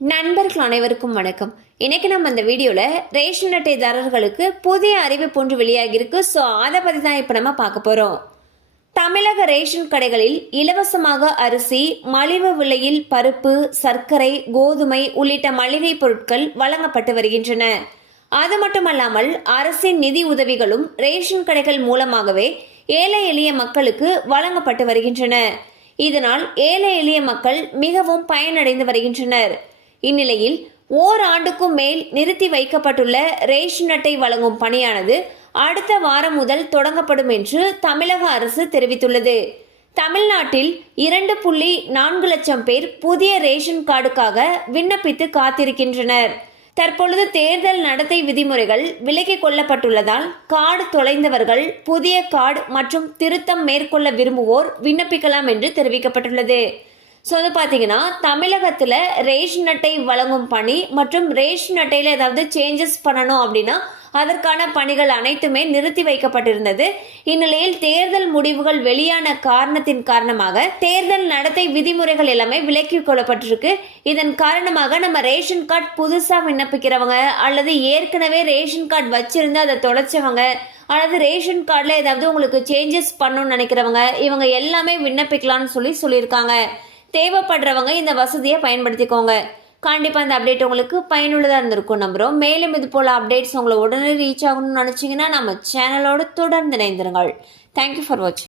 நண்பர்கள் அனைவருக்கும் வணக்கம். இன்னைக்கு நம்ம இந்த வீடியோல ரேஷன் அட்டைதாரர்களுக்கு புதிய அறிவிப்பு ஒன்று வெளியாகிருக்கு. ஸோ அதை பத்தி தான் இப்போ நம்ம பார்க்க போறோம். தமிழக ரேஷன் கடைகளில் இலவசமாக அரிசி, மலிவு விலையில் பருப்பு, சர்க்கரை, கோதுமை உள்ளிட்ட மளிகை பொருட்கள் வழங்கப்பட்டு வருகின்றன. அது மட்டுமல்லாமல் அரசின் நிதி உதவிகளும் ரேஷன் கடைகள் மூலமாகவே ஏழை எளிய மக்களுக்கு வழங்கப்பட்டு வருகின்றன. இதனால் ஏழை எளிய மக்கள் மிகவும் பயனடைந்து வருகின்றனர். இந்நிலையில் ஓராண்டுக்கும் மேல் நிறுத்தி வைக்கப்பட்டுள்ள ரேஷன் அட்டை வழங்கும் பணியானது அடுத்த வாரம் முதல் தொடங்கப்படும் என்று தமிழக அரசு தெரிவித்துள்ளது. தமிழ்நாட்டில் 2.4 லட்சம் பேர் புதிய ரேஷன் கார்டுக்காக விண்ணப்பித்து காத்திருக்கின்றனர். தற்பொழுது தேர்தல் நடத்தை விதிமுறைகள் விலக்கிக் கொள்ளப்பட்டுள்ளதால் கார்டு தொலைந்தவர்கள் புதிய கார்டு மற்றும் திருத்தம் மேற்கொள்ள விரும்புவோர் விண்ணப்பிக்கலாம் என்று தெரிவிக்கப்பட்டுள்ளது. ஸோ வந்து பார்த்தீங்கன்னா தமிழகத்தில் ரேஷன் அட்டை வழங்கும் பணி மற்றும் ரேஷன் அட்டையில் ஏதாவது சேஞ்சஸ் பண்ணணும் அப்படின்னா அதற்கான பணிகள் அனைத்துமே நிறுத்தி வைக்கப்பட்டிருந்தது. இந்நிலையில் தேர்தல் முடிவுகள் வெளியான காரணத்தின் காரணமாக தேர்தல் நடத்தை விதிமுறைகள் எல்லாமே விலக்கிக் கொள்ளப்பட்டிருக்கு. இதன் காரணமாக நம்ம ரேஷன் கார்டு புதுசாக விண்ணப்பிக்கிறவங்க அல்லது ஏற்கனவே ரேஷன் கார்டு வச்சிருந்து அதை தொலைச்சவங்க அல்லது ரேஷன் கார்டில் ஏதாவது உங்களுக்கு சேஞ்சஸ் பண்ணணும்னு நினைக்கிறவங்க இவங்க எல்லாமே விண்ணப்பிக்கலாம்னு சொல்லியிருக்காங்க. தேவைப்படுறவங்க இந்த வசதியை பயன்படுத்திக்கோங்க. கண்டிப்பாக இந்த அப்டேட் உங்களுக்கு பயனுள்ளதாக இருந்திருக்கும் நம்புகிறோம். மேலும் இது போல் அப்டேட்ஸ் உங்களை உடனே ரீச் ஆகணும்னு நினச்சிங்கன்னா நம்ம சேனலோடு தொடர்ந்து இணைந்திருங்கள். தேங்க்யூ ஃபார் வாட்சிங்.